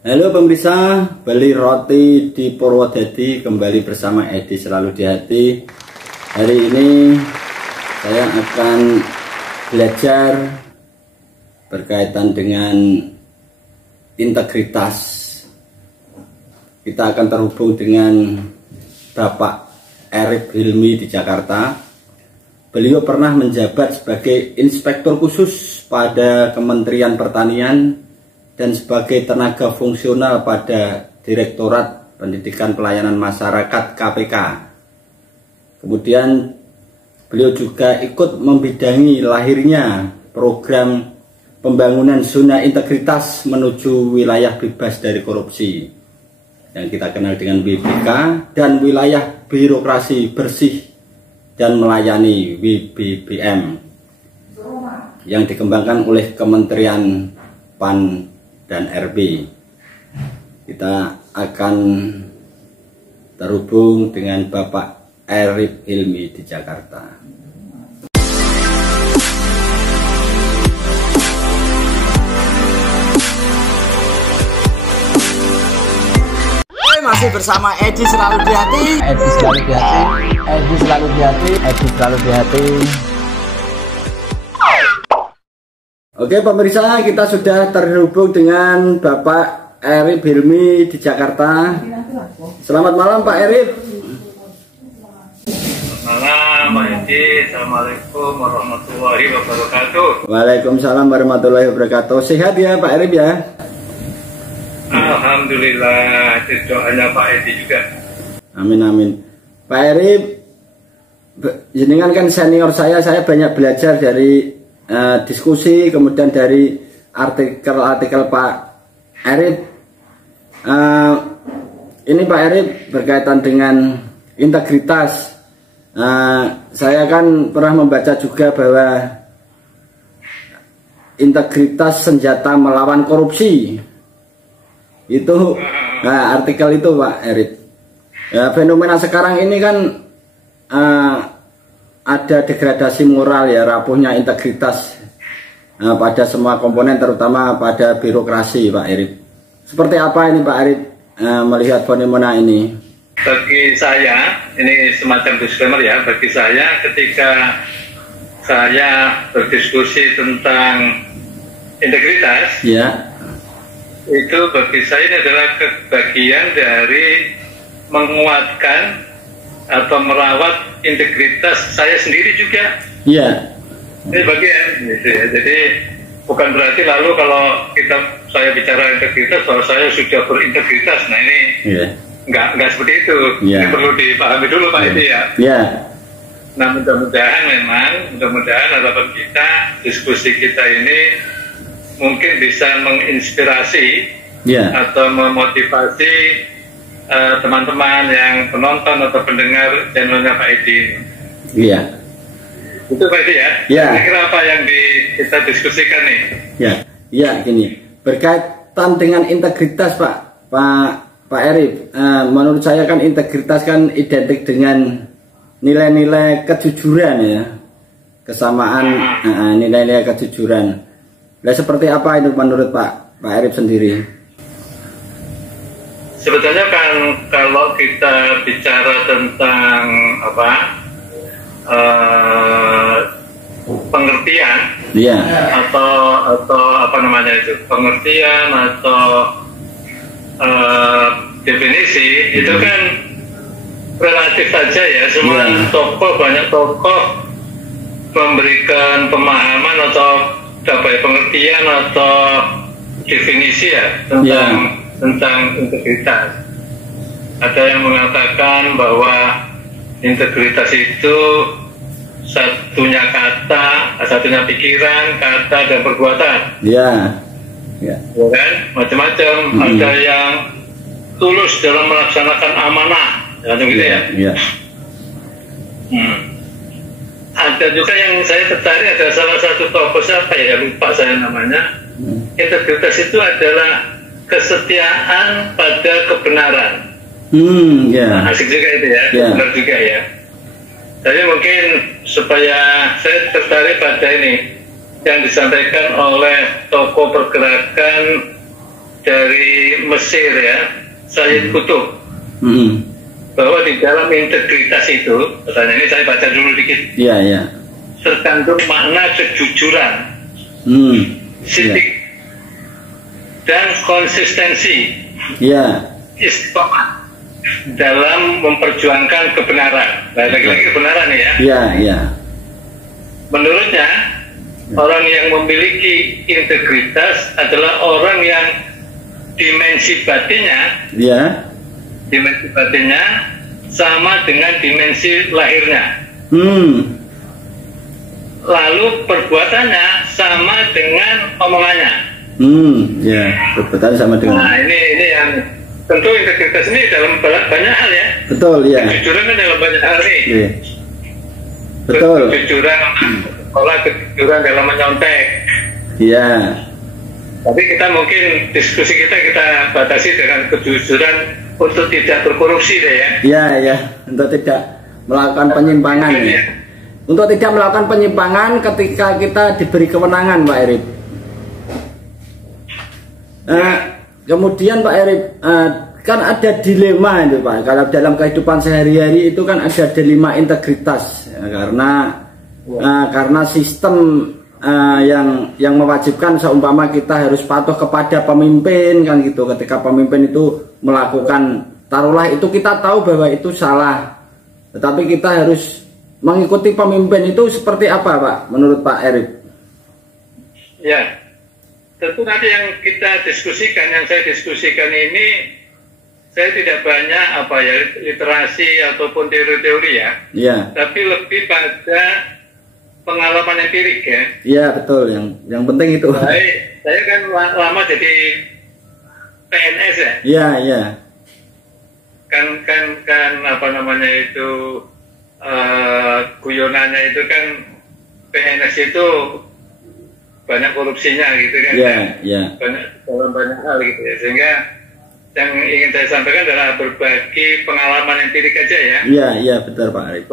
Halo pemirsa, beli roti di Purwodadi kembali bersama Edi Selalu di Hati. Hari ini saya akan belajar berkaitan dengan integritas. Kita akan terhubung dengan Bapak Erik Hilmi di Jakarta. Beliau pernah menjabat sebagai inspektur khusus pada Kementerian Pertanian dan sebagai tenaga fungsional pada Direktorat Pendidikan Pelayanan Masyarakat KPK. Kemudian beliau juga ikut membidangi lahirnya program pembangunan zona integritas menuju wilayah bebas dari korupsi yang kita kenal dengan WBK, dan wilayah birokrasi bersih dan melayani WBBM yang dikembangkan oleh Kementerian PAN dan RB. Kita akan terhubung dengan Bapak Erik Hilmi di Jakarta. Masih bersama Edi Selalu di Hati. Edi Selalu di Hati. Edi Selalu di Hati. Edi Selalu di Hati. Oke pemirsa, kita sudah terhubung dengan Bapak Erik Hilmi di Jakarta. Selamat malam Pak Erik. Malam Pak Edi, Assalamualaikum warahmatullahi wabarakatuh. Waalaikumsalam warahmatullahi wabarakatuh. Sehat ya Pak Erik ya? Alhamdulillah, itu doanya Pak Edi juga. Amin amin. Pak Erik, jenengan kan senior saya banyak belajar dari diskusi, kemudian dari artikel-artikel Pak Erik. Ini Pak Erik berkaitan dengan integritas. Saya kan pernah membaca juga bahwa integritas senjata melawan korupsi. Itu artikel itu Pak Erik. Fenomena sekarang ini kan ada degradasi moral ya, rapuhnya integritas pada semua komponen, terutama pada birokrasi Pak Erik. Seperti apa ini Pak Erik melihat fenomena ini? Bagi saya, ini semacam disclaimer ya, bagi saya ketika saya berdiskusi tentang integritas, Ya. itu bagi saya ini adalah bagian dari menguatkan atau merawat integritas saya sendiri juga. Iya. Ini bagian gitu ya. Jadi bukan berarti lalu kalau saya bicara integritas bahwa saya sudah berintegritas. Nah ini nggak seperti itu. Ini perlu dipahami dulu Pak Edi ya. Iya. Nah mudah-mudahan harapan kita, diskusi kita ini mungkin bisa menginspirasi atau memotivasi teman-teman yang penonton atau pendengar channelnya Pak Edi. Iya. Itu Pak Edi ya? Iya. Kira-kira apa yang kita diskusikan nih? Ya, gini. Berkaitan dengan integritas Pak Erik, menurut saya kan integritas kan identik dengan nilai-nilai kejujuran ya, kesamaan nilai-nilai kejujuran. Nah, seperti apa itu menurut Pak Erik sendiri? Sebetulnya kan kalau kita bicara tentang pengertian, atau apa namanya itu, pengertian atau definisi, itu kan relatif saja ya. Semua banyak tokoh memberikan pemahaman atau pengertian atau definisi ya tentang integritas. Ada yang mengatakan bahwa integritas itu satunya kata, satunya pikiran, kata dan perbuatan. Ya kan, macam-macam. Ada yang tulus dalam melaksanakan amanah, gitu ya. Ada juga yang saya tertarik, ada salah satu tokoh siapa ya, lupa saya namanya. Integritas itu adalah kesetiaan pada kebenaran. Asik juga itu ya, benar juga ya. Jadi mungkin supaya saya tertarik pada ini yang disampaikan oleh tokoh pergerakan dari Mesir ya, Sayyid Qutb, bahwa di dalam integritas itu, katanya ini saya baca dulu dikit. Iya, iya. Terkandung makna kejujuran, sidik, dan konsistensi, istiqomah dalam memperjuangkan kebenaran. Nah, lagi-lagi kebenaran ya. Iya, iya. Menurutnya, orang yang memiliki integritas adalah orang yang dimensi batinnya sama dengan dimensi lahirnya. Lalu perbuatannya sama dengan omongannya. Perbuatan sama dengan. Nah, ini yang tentu integritas ini dalam banyak hal ya. Betul, ya. Kejujuran kan dalam banyak hal nih. Yeah. Betul. Kejujuran dalam menyontek. Iya. Tapi kita mungkin diskusi kita batasi dengan kejujuran untuk tidak berkorupsi deh ya. Iya, iya. Untuk tidak melakukan penyimpangan ya. Untuk tidak melakukan penyimpangan ketika kita diberi kewenangan, Pak Erip. Kemudian Pak Erip, kan ada dilema itu Pak. Kalau dalam kehidupan sehari-hari itu kan ada dilema integritas ya, karena sistem yang mewajibkan seumpama kita harus patuh kepada pemimpin kan gitu. Ketika pemimpin itu melakukan taruhlah itu kita tahu bahwa itu salah, tetapi kita harus mengikuti pemimpin itu seperti apa Pak menurut Pak Erip? Ya, tentu nanti yang kita diskusikan, yang saya diskusikan ini, saya tidak banyak literasi ataupun teori-teori ya. Iya. Tapi lebih pada pengalaman empirik ya. Iya betul, yang penting itu. Saya kan lama jadi PNS ya. Iya, iya. Kan guyonannya itu kan PNS itu banyak korupsinya gitu kan. Iya, iya. Banyak hal gitu ya. Sehingga yang ingin saya sampaikan adalah berbagi pengalaman empirik aja ya. Iya, iya betul Pak Arif.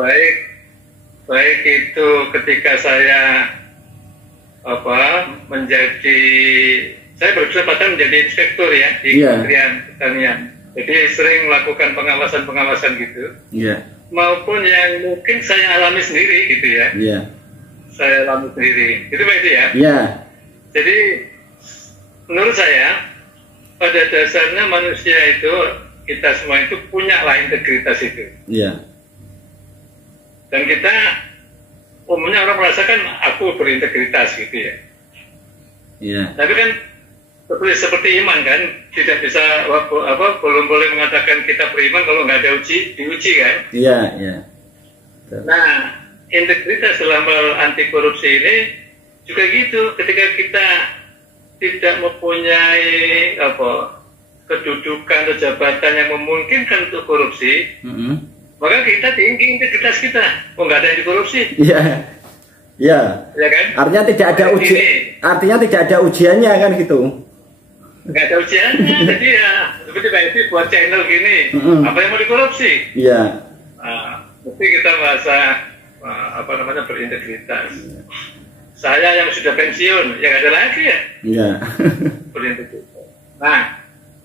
Baik itu ketika saya saya berkesempatan menjadi inspektur ya di Kementerian Pertanian. Jadi sering melakukan pengawasan gitu. Iya. Maupun yang mungkin saya alami sendiri gitu ya. Iya. Saya alami sendiri. Itu Pak itu ya. Iya. Jadi menurut saya pada dasarnya manusia itu, kita semua itu punya lah integritas itu. Iya. Dan kita umumnya orang merasakan aku berintegritas gitu ya. Iya. Tapi kan seperti iman kan, tidak bisa belum boleh mengatakan kita beriman kalau nggak ada diuji kan. Iya, iya. Nah, integritas dalam hal anti korupsi ini juga gitu. Ketika kita tidak mempunyai kedudukan atau jabatan yang memungkinkan untuk korupsi, maka kita tinggi integritas kita. Nggak ada yang dikorupsi. Iya. Iya. Ya kan? Artinya tidak ada tidak ada ujiannya kan gitu. Nggak ada ujiannya. Jadi ya seperti Pak Edi buat channel gini, apa yang mau dikorupsi? Iya. Mesti kita bahasa berintegritas. Saya yang sudah pensiun, yang ada lagi ya. Iya. Berintegritas. Nah,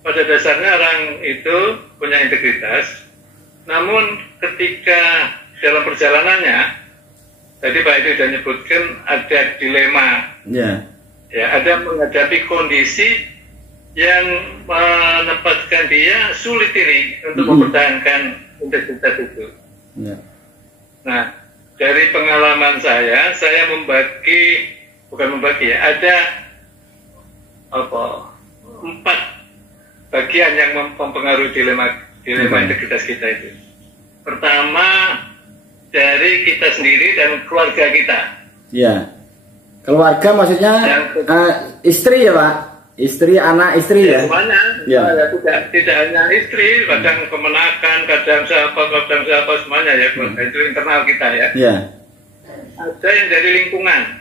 pada dasarnya orang itu punya integritas. Namun ketika dalam perjalanannya, tadi Pak Edi sudah menyebutkan ada dilema. Iya. Ya, ada menghadapi kondisi yang menempatkan dia sulit ini untuk mempertahankan integritas itu. Yeah. Nah, dari pengalaman saya ada 4 bagian yang mempengaruhi dilema integritas kita itu. Pertama, dari kita sendiri dan keluarga kita. Ya. Keluarga maksudnya istri ya Pak? Istri, anak, istri ya? Semuanya. Ya. Tidak hanya istri, kadang kemenakan, kadang siapa semuanya ya. Itu internal kita ya. Ya. Ada yang dari lingkungan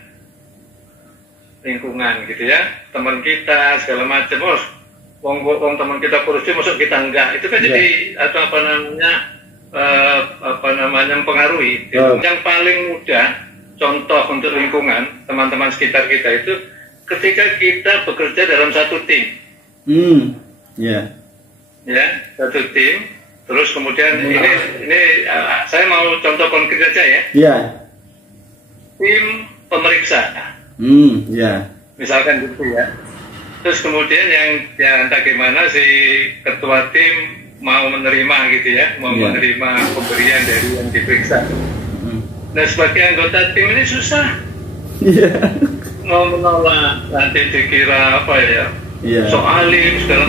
gitu ya. Teman kita segala macam. Wong teman kita korupsi, maksud kita enggak. Itu kan jadi mempengaruhi. Yang paling mudah contoh untuk lingkungan teman-teman sekitar kita itu ketika kita bekerja dalam satu tim. Ya. Ya, satu tim. Terus kemudian ini saya mau contoh konkret aja ya. Ya. Tim pemeriksa. Ya. Misalkan gitu ya. Terus kemudian yang bagaimana si ketua tim mau menerima gitu ya, mau menerima pemberian dari yang diperiksa. Nah sebagai anggota tim ini susah. Mau menolak nanti dikira apa ya? Soalim segala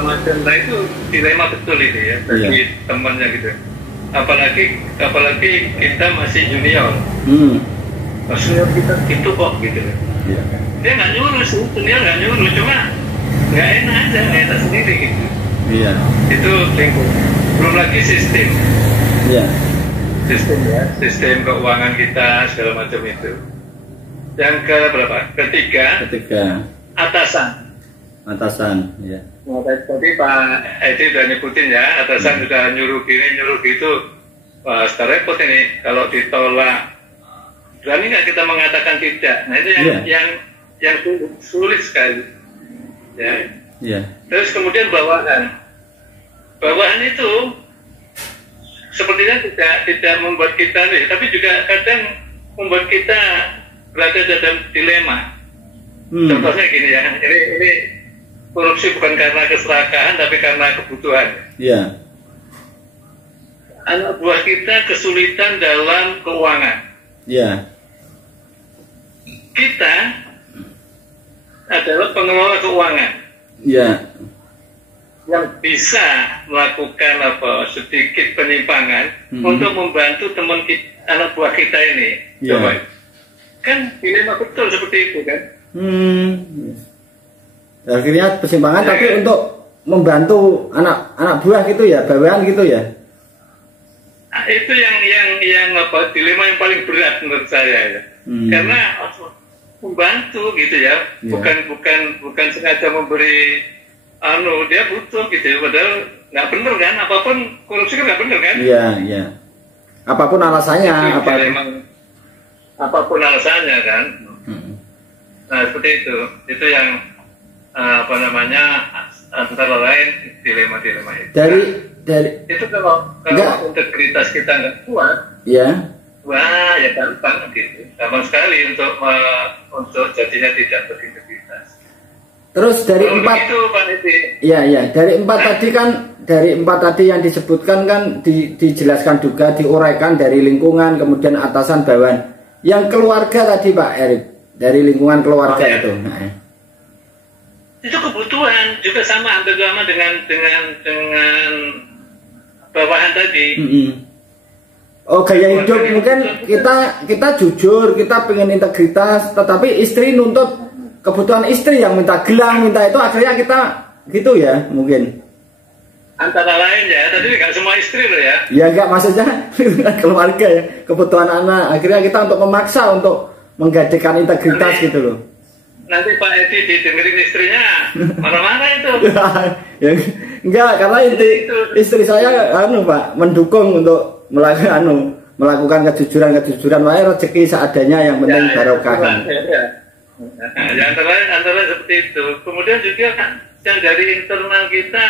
macam. Nah itu dilema betul ini ya bagi temannya gitu. Apalagi kita masih junior. Junior kita gitu kok gitu. Dia nggak nyuruh sih, junior nggak nyuruh, cuma nggak enak aja, nggak enak sendiri gitu. Itu lingkup. Belum lagi sistem. Sistem keuangan kita segala macam itu. Yang ke berapa? Ketiga. Atasan. Ya. Nah, tadi Pak Edi udah nyebutin ya, atasan sudah nyuruh gini, nyuruh gitu. Wah, sekarang repot ini kalau ditolak. Berani nggak kita mengatakan tidak? Nah itu yang sulit sekali. Ya. Terus kemudian bawahan itu sepertinya tidak membuat kita nih, tapi juga kadang membuat kita berada dalam dilema. Contohnya gini ya, ini korupsi bukan karena keserakahan tapi karena kebutuhan. Anak buah kita kesulitan dalam keuangan. Kita adalah pengelola keuangan. Yang bisa melakukan sedikit penyimpangan untuk membantu teman kita, anak buah kita ini. Coba. Kan dilema betul seperti itu kan. Akhirnya persimpangan tapi untuk membantu anak buah gitu ya, bawahan gitu ya. Nah, itu yang dilema yang paling berat menurut saya ya. Karena membantu gitu ya, bukan sengaja memberi dia butuh gitu ya, padahal nggak bener kan, apapun korupsi kan nggak bener kan. Apapun alasannya, apapun alasannya kan. Nah seperti itu yang antara lain dilema itu. Dari itu kalau integritas kita nggak kuat, wah ya gampang gitu, gampang sekali untuk jadinya tidak berintegritas. Terus dari dari empat tadi yang disebutkan kan dijelaskan juga, diuraikan dari lingkungan, kemudian atasan, bawahan, yang keluarga tadi Pak Erik, dari lingkungan keluarga itu. Itu kebutuhan juga sama, hampir sama dengan bawahan tadi. Gaya hidup mungkin kita jujur, kita pengen integritas, tetapi istri nuntut kebutuhan istri yang minta gelang, minta itu, akhirnya kita gitu ya mungkin. Antara lain ya, tadi nggak semua istri loh ya. Ya nggak, maksudnya keluarga ya, kebutuhan anak, akhirnya kita untuk memaksa untuk menggadekan integritas gitu loh. Nanti Pak Edi didengerin istrinya marah-marah itu. Ya, enggak, karena istri saya Pak mendukung untuk melakukan kejujuran, wae rezeki seadanya, yang penting barokah. Ya, antara seperti itu. Kemudian juga yang dari internal kita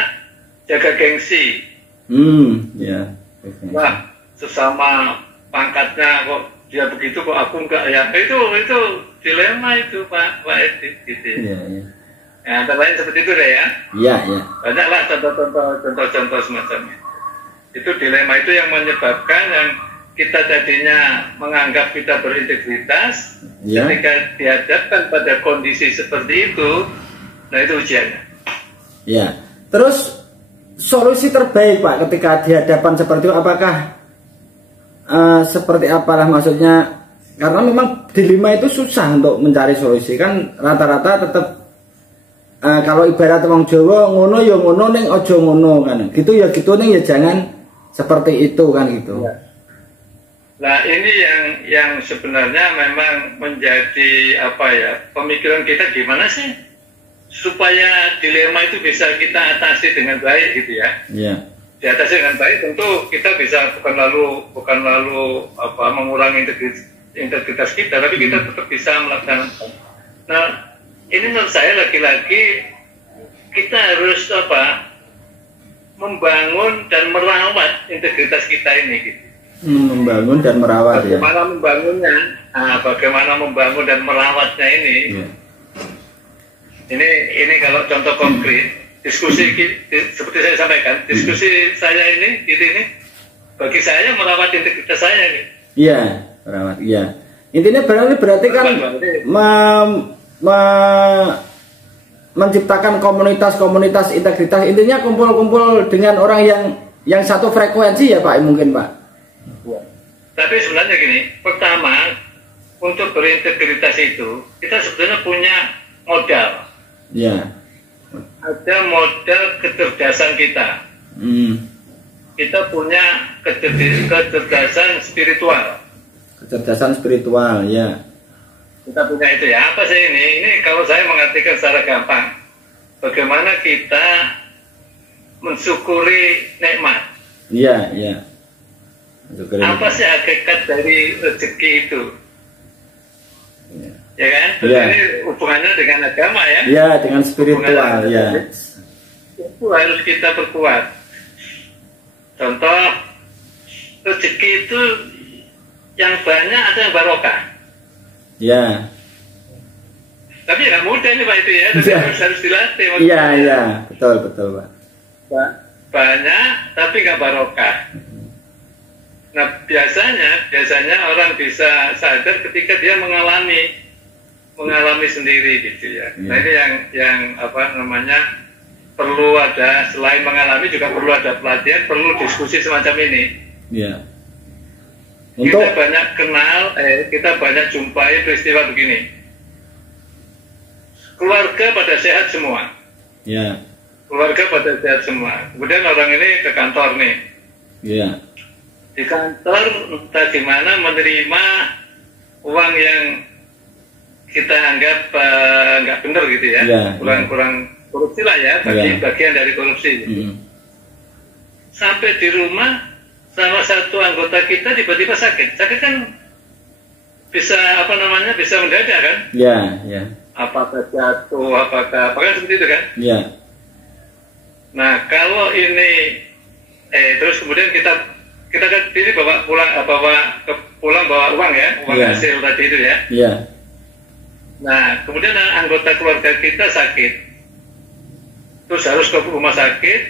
jaga gengsi. Wah, sesama pangkatnya kok dia begitu, kok aku enggak ya. Itu dilema itu Pak Edi gitu. Ya, antara lain seperti itu deh ya. Banyaklah contoh-contoh semacamnya. Itu dilema itu yang menyebabkan yang kita tadinya menganggap kita berintegritas, ketika dihadapkan pada kondisi seperti itu, nah itu ujiannya. Terus solusi terbaik Pak ketika dihadapan seperti itu, apakah seperti apalah maksudnya? Karena memang dilema itu susah untuk mencari solusi kan, rata-rata tetap kalau ibarat wong Jawa, ngono ya ngono ning aja ngono kan, gitu ya gitu ning ya jangan seperti itu kan gitu. Nah ini yang sebenarnya memang menjadi pemikiran kita, gimana sih supaya dilema itu bisa kita atasi dengan baik gitu ya. Diatasi dengan baik tentu kita bisa bukan lalu mengurangi integritas kita, tapi kita tetap bisa melaksanakan. Nah ini menurut saya lagi-lagi kita harus membangun dan merawat integritas kita ini gitu. Membangun dan merawat bagaimana membangunnya, bagaimana membangun dan merawatnya ini. Ini kalau contoh konkret diskusi seperti saya sampaikan, diskusi saya ini bagi saya merawat integritas saya nih. Iya, merawat. Iya. Intinya berarti kan menciptakan komunitas integritas. Intinya kumpul-kumpul dengan orang yang satu frekuensi ya Pak, mungkin Pak. Tapi sebenarnya gini, pertama untuk berintegritas itu kita sebetulnya punya modal. Ya. Ada modal kecerdasan kita. Kita punya kecerdasan spiritual. Kecerdasan spiritual, ya. Kita punya itu ya. Apa sih ini? Ini kalau saya mengartikan secara gampang, bagaimana kita mensyukuri nikmat. Iya, iya. Apa sih hakikat dari rezeki itu? Ya kan? Ya. Ini hubungannya dengan agama ya? Ya, dengan spiritual ya. Itu harus kita perkuat. Contoh, rezeki itu yang banyak atau yang barokah? Ya. Tapi nggak mudah nih Pak itu ya, Ya. harus dilatih. Iya, iya, betul Pak. Banyak tapi nggak barokah. Nah biasanya orang bisa sadar ketika dia mengalami sendiri gitu ya. Nah ini yang perlu ada, selain mengalami juga perlu ada pelatihan, perlu diskusi semacam ini. Iya. Kita banyak kita banyak jumpai peristiwa begini. Keluarga pada sehat semua. Iya. Keluarga pada sehat semua. Kemudian orang ini ke kantor nih. Iya. Di kantor entah gimana menerima uang yang kita anggap nggak benar gitu ya, kurang korupsi lah ya, bagian dari korupsi. Sampai di rumah sama satu anggota kita tiba-tiba sakit kan bisa bisa mendadak kan? Iya, iya. Apakah jatuh, apakah seperti itu kan? Iya. Nah kalau ini terus kemudian kita kan ini bawa uang ya, uang hasil tadi itu ya. Iya. Nah, kemudian anggota keluarga kita sakit, terus harus ke rumah sakit,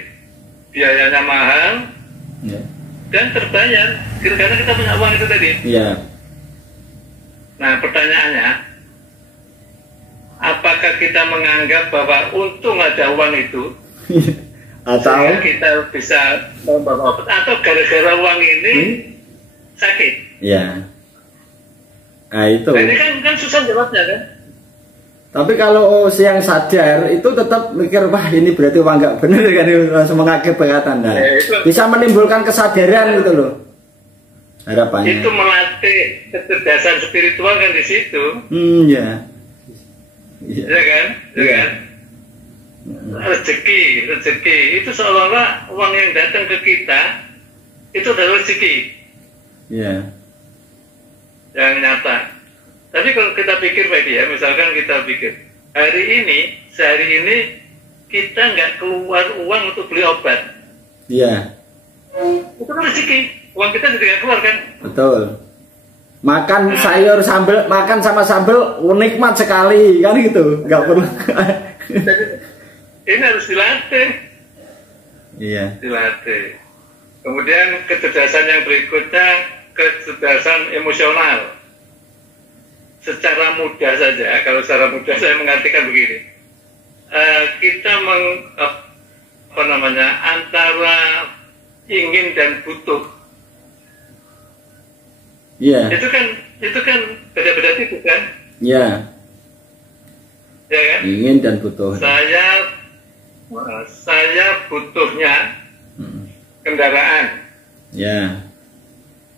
biayanya mahal, dan terbayar, karena kita punya uang itu tadi. Iya. Nah, pertanyaannya, apakah kita menganggap bahwa untung ada uang itu, atau kita bisa membawa obat, atau gara-gara uang ini sakit? Iya. Nah itu. Nah, ini kan susah jawabnya kan? Tapi kalau yang sadar itu tetap mikir, wah ini berarti uang nggak bener kan, langsung mengakibatkan. Nah, bisa menimbulkan kesadaran gitu loh. Harapannya. Itu melatih kecerdasan spiritual kan di situ. Ya. Ya kan? Ya kan? Rezeki itu seolah-olah uang yang datang ke kita itu adalah rezeki. Iya. Yang nyata. Tapi kalau kita pikir Pak ya, misalkan kita pikir sehari ini kita nggak keluar uang untuk beli obat. Iya. Itu kan rezeki, uang kita jadi nggak keluar kan? Betul. Makan sayur makan sama sambal nikmat sekali kan gitu, nggak perlu. Ini harus dilatih. Iya. Dilatih. Kemudian kecerdasan yang berikutnya, kecerdasan emosional. Secara mudah saja, kalau secara mudah saya mengartikan begini, kita antara ingin dan butuh. Iya. Itu kan beda-beda tipis kan? Iya. Ya kan? Ingin dan butuh. Saya butuhnya kendaraan. Ya.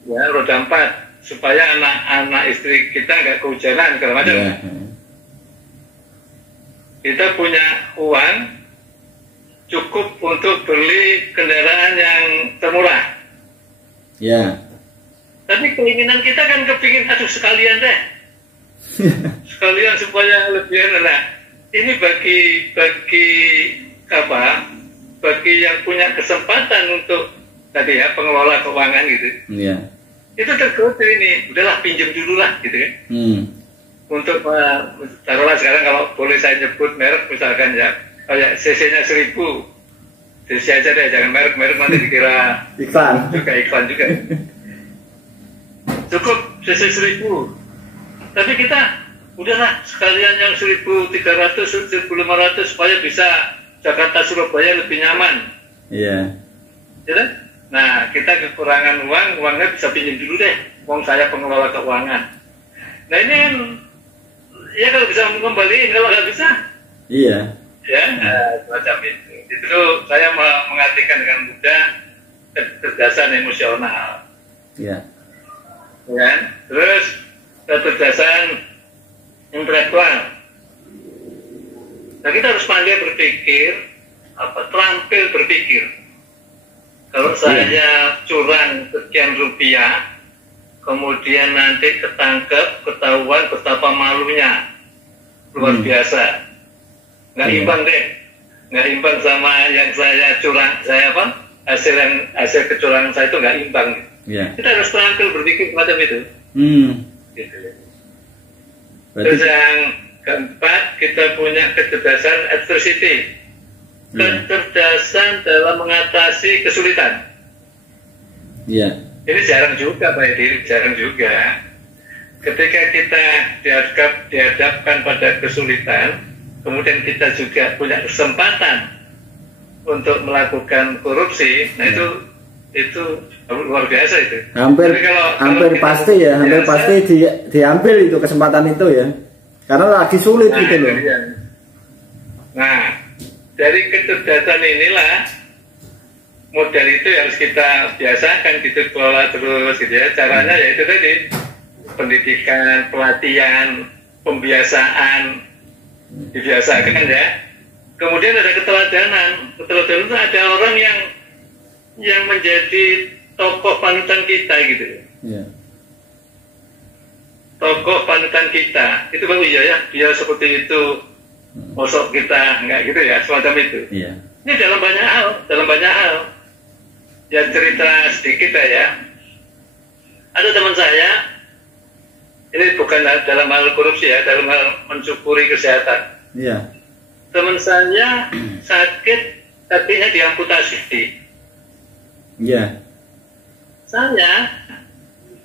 Ya, roda 4. Supaya anak istri kita nggak kehujanan segala macam. Yeah. Kita punya uang cukup untuk beli kendaraan yang termurah. Ya. Yeah. Tapi keinginan kita kan kepingin, sekalian deh, sekalian supaya lebih enak. Ini bagi bagi yang punya kesempatan untuk tadi ya pengelola keuangan gitu, itu tergoda ini, udahlah pinjam dulu lah gitu kan. Untuk taruhlah sekarang kalau boleh saya nyebut merek misalkan ya, kayak CC-nya 1000, CC aja deh, jangan merek nanti dikira iklan juga. Cukup CC 1000, tapi kita udahlah sekalian yang 1300, 1500 supaya bisa Jakarta Surabaya lebih nyaman. Iya. Ya, nah kita kekurangan uangnya bisa pinjam dulu deh, uang saya pengelola keuangan. Nah ini ya kalau bisa mengembalikan, kalau nggak bisa, iya. Ya semacam itu. Itu saya mengartikan dengan mudah kecerdasan emosional. Iya. Ya, terus kecerdasan intelektual. Nah kita harus pandai berpikir, terampil berpikir. Kalau saya curang sekian rupiah, kemudian nanti ketangkep, ketahuan betapa malunya, luar biasa. Nggak imbang deh, nggak imbang sama yang saya curang, hasil kecurangan saya itu nggak imbang. Kita harus terampil berpikir macam itu. Gitu. Terus yang keempat, kita punya kecerdasan adversity, kecerdasan dalam mengatasi kesulitan. Ini jarang juga Pak Edi, jarang juga. Ketika kita dihadapkan pada kesulitan, kemudian kita juga punya kesempatan untuk melakukan korupsi, nah itu luar biasa itu. Hampir pasti ya, hampir pasti diambil itu kesempatan itu ya, karena lagi sulit gitu loh. Nah, dari kecerdasan inilah model itu harus kita biasakan gitu, kelola terus gitu ya. Caranya yaitu tadi pendidikan, pelatihan, pembiasaan, dibiasakan ya. Kemudian ada keteladanan. Keteladanan itu ada orang yang menjadi tokoh panutan kita gitu. Tokoh panutan kita itu kan ya, dia seperti itu, mosok kita nggak gitu ya, semacam itu. Ini dalam banyak hal. Ya cerita sedikit ya. Ada teman saya, ini bukan dalam hal korupsi ya, dalam hal mensyukuri kesehatan. Teman saya sakit, kakinya diamputasi. Saya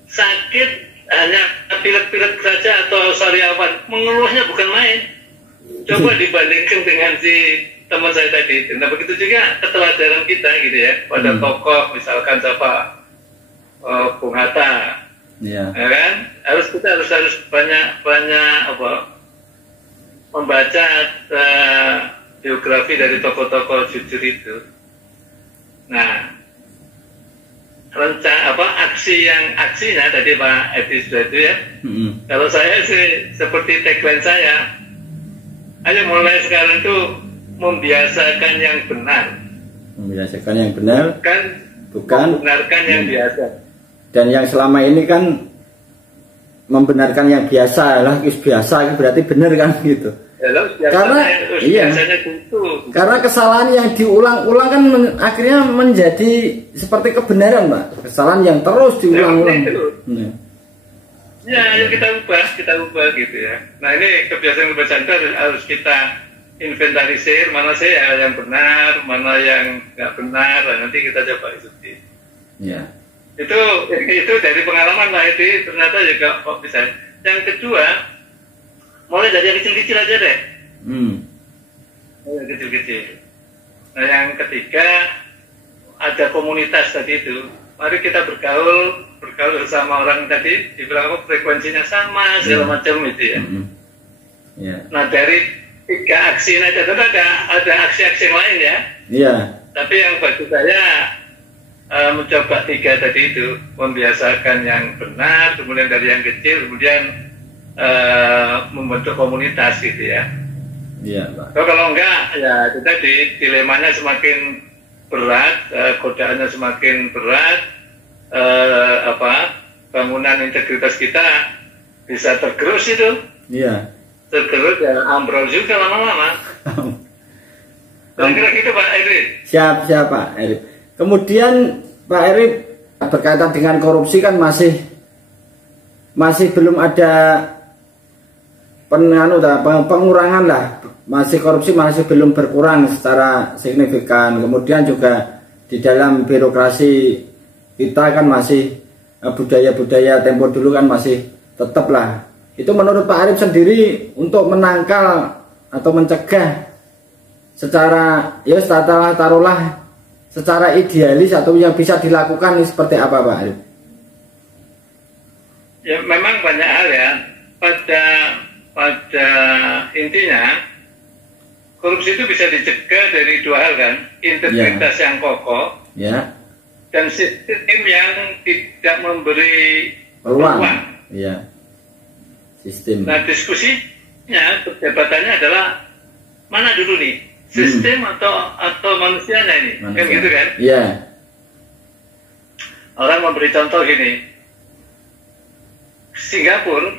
sakit hanya pilek-pilek saja atau sariawan, mengeluhnya bukan main. Coba dibandingkan dengan si teman saya tadi. Nah begitu juga keteladanan kita gitu ya, pada tokoh misalkan siapa, Bung Hatta, ya kan? Kita harus banyak membaca biografi dari tokoh-tokoh jujur itu. Nah, aksinya tadi Pak Edi sudah itu ya. Kalau saya sih seperti tagline saya, ayo mulai sekarang tuh membiasakan yang benar. Membiasakan yang benar, bukan membenarkan yang biasa. Dan yang selama ini kan membenarkan yang biasa lah, biasa berarti benar kan gitu. Karena kesalahan yang diulang-ulang kan akhirnya menjadi seperti kebenaran, Pak. Kesalahan yang terus diulang-ulang. Ya, ayo kita ubah gitu ya. Nah ini kebiasaan harus kita inventarisir, mana sih yang benar, mana yang nggak benar, dan nanti kita coba ikuti. Itu dari pengalaman lah, itu ternyata juga kok bisa. Yang kedua, mulai dari yang kecil-kecil aja deh. Kecil-kecil. Nah yang ketiga, ada komunitas tadi itu. Mari kita bergaul bersama orang tadi, dibilang frekuensinya sama, segala macam itu ya. Nah dari 3 aksi ini tentu ada aksi-aksi yang lain ya. Tapi yang bagi saya mencoba 3 tadi itu, membiasakan yang benar, kemudian dari yang kecil, kemudian membentuk komunitas gitu ya. Kalau enggak ya itu tadi dilemanya semakin berat, godaannya semakin berat, bangunan integritas kita bisa tergerus itu. Tergerus ya ambrol juga lama-lama. Kira-kira gitu Pak Erip. Siap Pak Erip. Kemudian Pak Erip, berkaitan dengan korupsi kan masih belum ada pengurangan lah. Masih korupsi masih belum berkurang secara signifikan. Kemudian juga di dalam birokrasi kita kan masih budaya-budaya tempo dulu kan masih tetap lah. Itu menurut Pak Arif sendiri untuk menangkal atau mencegah secara ya taruhlah secara idealis atau yang bisa dilakukan ini seperti apa Pak Arif? Ya memang banyak hal ya. Pada intinya korupsi itu bisa dicegah dari dua hal kan, integritas yang kokoh dan sistem yang tidak memberi peluang. Sistem. Nah diskusinya, perdebatannya adalah mana dulu nih, sistem atau manusianya ini, kan gitu kan? Orang memberi contoh gini, Singapura.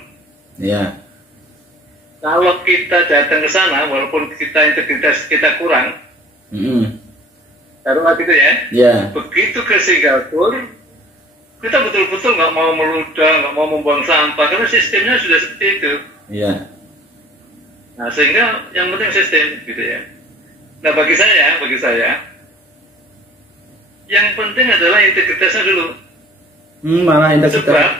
Kalau kita datang ke sana, walaupun integritas kita kurang, taruhlah gitu ya. Begitu ke Singapura, kita betul-betul nggak mau meludah, nggak mau membuang sampah, karena sistemnya sudah seperti itu. Nah, sehingga yang penting sistem, gitu ya. Nah, bagi saya, yang penting adalah integritasnya dulu. Malah integritas.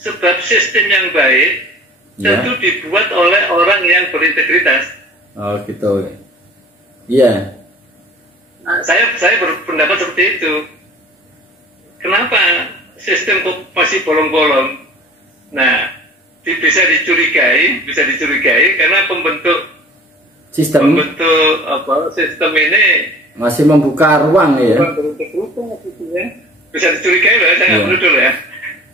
Sebab sistem yang baik tentu dibuat oleh orang yang berintegritas. Oh gitu. Nah, saya berpendapat seperti itu. Kenapa sistem kok masih bolong-bolong? Nah, bisa dicurigai karena pembentuk sistem ini masih membuka ruang ya. Bisa dicurigai loh, saya nggak perlu dulu ya.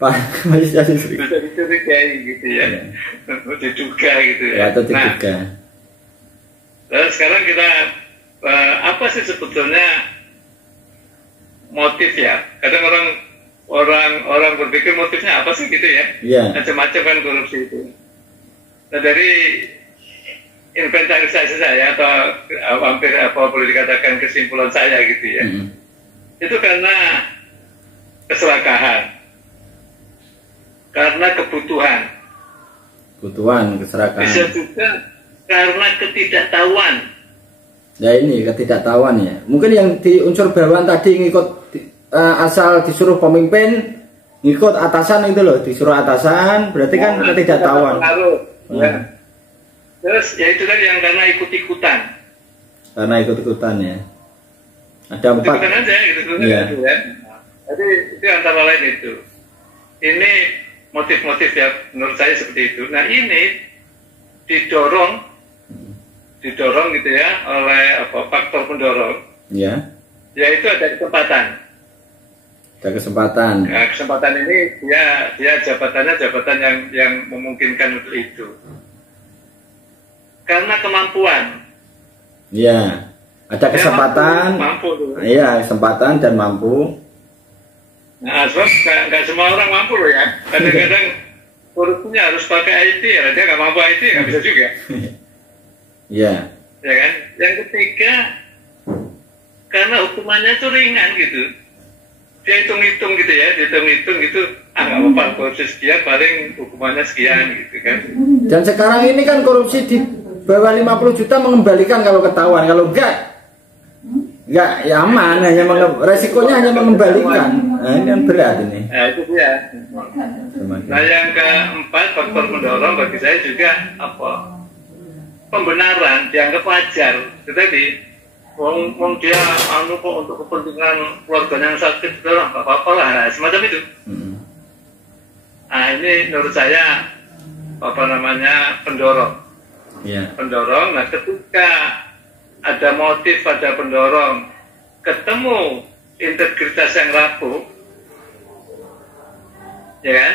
Pak, bisa dicurigai gitu ya, diduga gitu ya. Atau diduga. Lalu sekarang kita apa sih sebetulnya motif ya? Kadang orang berpikir motifnya apa sih gitu ya? Macam-macam kan korupsi itu. Nah dari inventarisasi saya atau hampir apa boleh dikatakan kesimpulan saya gitu ya, itu karena keserakahan. Karena kebutuhan, keserakahan. Bisa juga karena ketidaktahuan. Ya ini ketidaktahuan ya. Mungkin yang di unsur bawahan tadi ngikut asal disuruh pemimpin, ngikut atasan itu loh, disuruh atasan, berarti kan ketidaktahuan. Terus ya itu kan yang karena ikut-ikutan. Karena ikut-ikutan ya. Ada 4. Ikut-ikutan aja gitu ya. Jadi itu antara lain itu. Ini motif-motif ya menurut saya seperti itu. Nah ini didorong gitu ya oleh faktor pendorong. Yaitu ada kesempatan. Nah, kesempatan ini dia jabatannya jabatan yang memungkinkan untuk itu. Karena kemampuan. Ada kesempatan. Kesempatan dan mampu. Nah, sebab nggak semua orang mampu loh ya. Kadang-kadang korupsinya harus pakai IT, ya dia nggak mampu IT, nggak bisa juga. Ya kan. Yang ketiga, karena hukumannya itu ringan gitu. Dia hitung-hitung gitu ya, gitu. Nggak apa-apa, korupsi sekian, paling hukumannya sekian gitu kan. Dan sekarang ini kan korupsi di bawah 50 juta mengembalikan kalau ketahuan, kalau enggak ya aman, resikonya hanya mengembalikan. Nah, ini kan berat ini. Nah, itu dia. Nah, yang keempat faktor pendorong bagi saya juga pembenaran dianggap wajar. Tetapi dia kok untuk kepentingan keluarganya yang sakit, nggak apa-apa lah, nah, semacam itu. Nah, ini menurut saya pendorong. Pendorong. Nah, ketika ada motif, ada pendorong, ketemu integritas yang rapuh, ya kan?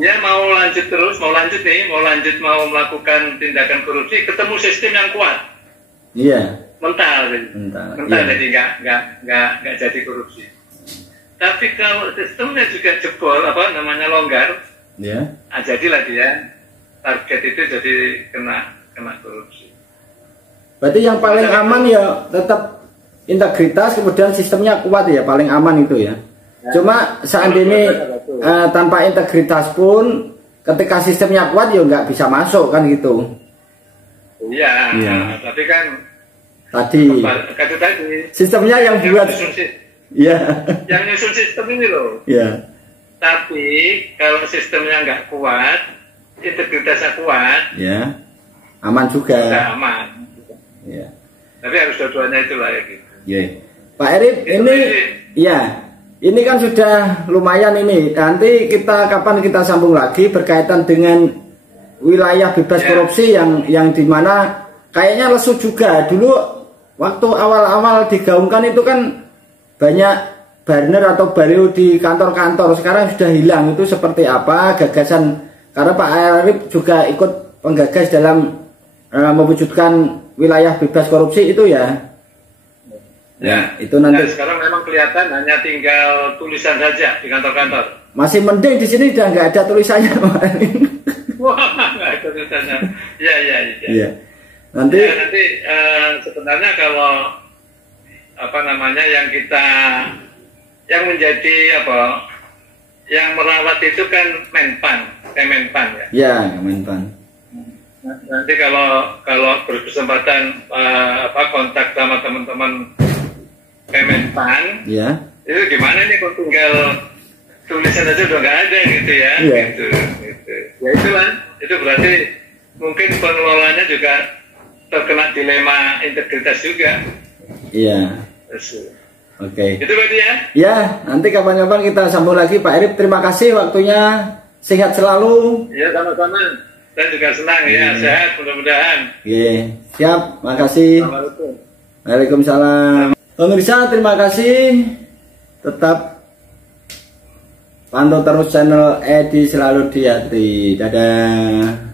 Dia mau lanjut mau melakukan tindakan korupsi, ketemu sistem yang kuat. Mental, jadi nggak jadi korupsi. Tapi kalau sistemnya juga jebol, longgar, jadilah dia target itu jadi kena korupsi. Berarti yang paling aman ya tetap integritas, kemudian sistemnya kuat ya, paling aman itu ya. Cuma seandainya tanpa integritas pun, ketika sistemnya kuat ya nggak bisa masuk kan gitu. Iya. Iya. Tapi kan Tadi sistemnya yang buat. Iya. Yang nyusun sistem ini loh. Iya. Tapi kalau sistemnya nggak kuat, integritasnya kuat, ya aman juga. Nggak aman. Ya. Tapi harus dua-duanya itulah ya gitu. Ya. Pak Erip, ini ya ini kan sudah lumayan ini. Nanti kapan kita sambung lagi berkaitan dengan wilayah bebas korupsi yang dimana kayaknya lesu juga. Dulu waktu awal-awal digaungkan itu kan banyak banner atau baliho di kantor-kantor, sekarang sudah hilang. Itu seperti apa gagasan, karena Pak Erip juga ikut penggagas dalam mewujudkan wilayah bebas korupsi itu ya. Ya, itu nanti. Nah, sekarang memang kelihatan hanya tinggal tulisan saja di kantor-kantor. Masih mending di sini udah nggak ada tulisannya. Wah, nggak ada tulisannya. Iya. Nanti sebenarnya kalau apa namanya yang menjadi yang merawat itu kan Kemenpan ya. Ya, Kemenpan. Nanti kalau berkesempatan kontak sama teman-teman Kemenpan, ya. Itu gimana nih kok tinggal tulisan aja udah nggak ada gitu ya, gitu. Ya itulah, itu berarti mungkin pengelolanya juga terkena dilema integritas juga. Iya. Oke. Itu berarti ya? Ya, nanti kapan-kapan kita sambung lagi Pak Erip. Terima kasih waktunya. Sehat selalu. Ya, sama-sama. Saya juga senang ya, sehat mudah-mudahan. Oke, siap. Makasih. Assalamualaikum. Waalaikumsalam. Pemirsa, terima kasih. Tetap pantau terus channel Edi Selalu di Hati. Dadah.